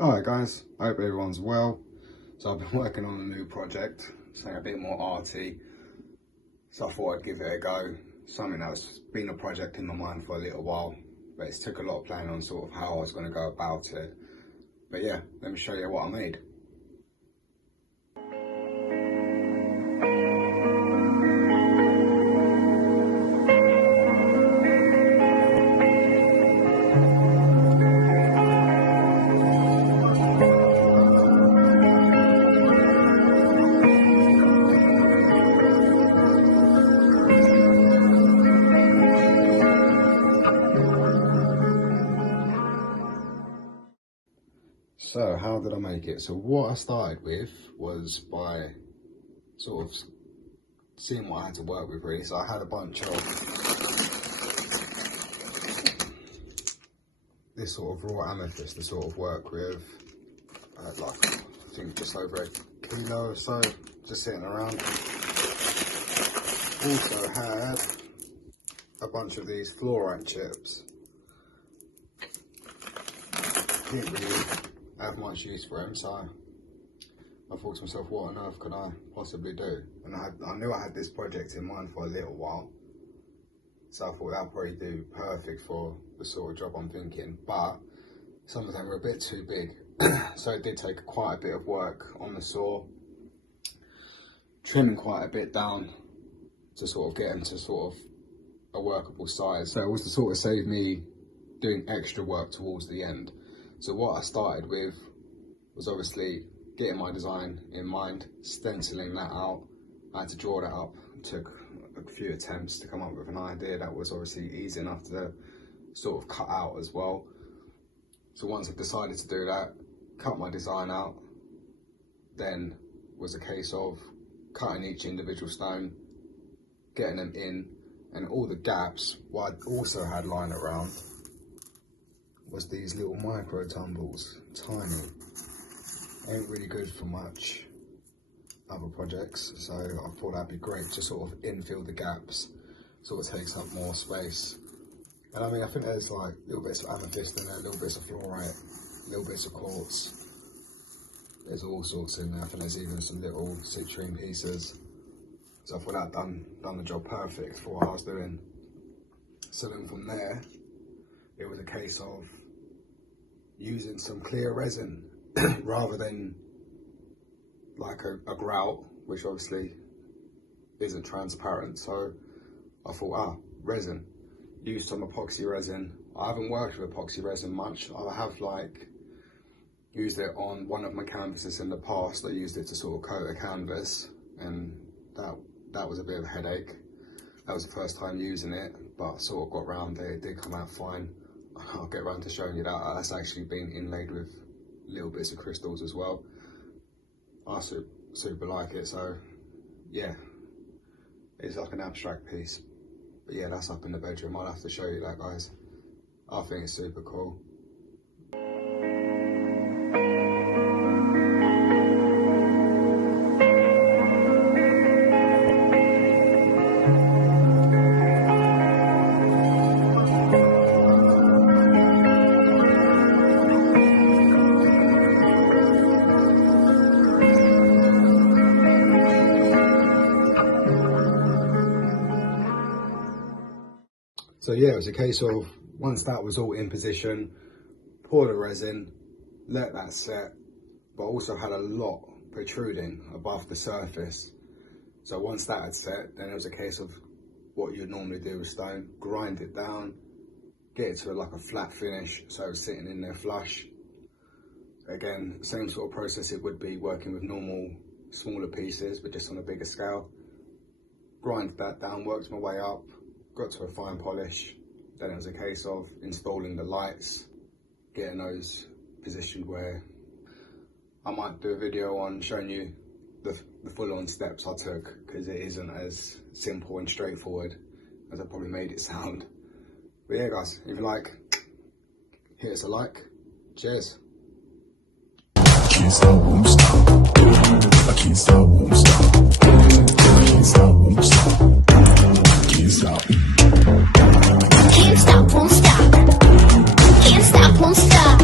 Alright guys, I hope everyone's well. So I've been working on a new project, something a bit more arty. So I thought I'd give it a go. Something that's been a project in my mind for a little while, but it's took a lot of planning on sort of how I was going to go about it. But yeah, let me show you what I made. So how did I make it? So what I started with was by sort of seeing what I had to work with really. So I had a bunch of this sort of raw amethyst to sort of work with. I had like, I think just over a kilo or so, just sitting around. Also had a bunch of these fluorite chips. Didn't really have much use for them, so I thought to myself, what on earth could I possibly do? And I knew I had this project in mind for a little while, so I thought that'd probably do perfect for the sort of job I'm thinking, but some of them were a bit too big. So it did take quite a bit of work on the saw, trimming quite a bit down to sort of get them to sort of a workable size. So it was to sort of save me doing extra work towards the end. So what I started with was obviously getting my design in mind, stenciling that out. I had to draw that up. It took a few attempts to come up with an idea that was obviously easy enough to sort of cut out as well. So once I decided to do that, cut my design out, then was a case of cutting each individual stone, getting them in, and all the gaps, what I also had lying around was these little micro tumbles, tiny. Ain't really good for much other projects, so I thought that'd be great to sort of infill the gaps, sort of takes up more space. And I mean, I think there's like little bits of amethyst in there, little bits of fluorite, little bits of quartz. There's all sorts in there. I think there's even some little citrine pieces. So I thought that done the job perfect for what I was doing. So then from there, it was a case of using some clear resin rather than like a grout, which obviously isn't transparent. So I thought, resin. Used some epoxy resin. I haven't worked with epoxy resin much. I have like used it on one of my canvases in the past. I used it to sort of coat a canvas, and that was a bit of a headache. That was the first time using it, but I sort of got around it. It did come out fine. I'll get around to showing you that. That's actually been inlaid with little bits of crystals as well. I super like it, so yeah, it's like an abstract piece. But yeah, that's up in the bedroom. I'll have to show you that, guys. I think it's super cool. So yeah, it was a case of, once that was all in position, pour the resin, let that set, but also had a lot protruding above the surface. So once that had set, then it was a case of what you'd normally do with stone, grind it down, get it to like a flat finish, so it was sitting in there flush. Again, same sort of process it would be working with normal smaller pieces, but just on a bigger scale. Grind that down, worked my way up, got to a fine polish. Then it was a case of installing the lights, getting those positioned where I might do a video on showing you the full-on steps I took, because it isn't as simple and straightforward as I probably made it sound. But yeah guys, if you like, hit us a like. Cheers. Can't stop, won't stop. I can't stop, won't stop. I can't stop, won't stop. Can't stop. Can't stop, won't stop. Can't stop, won't stop.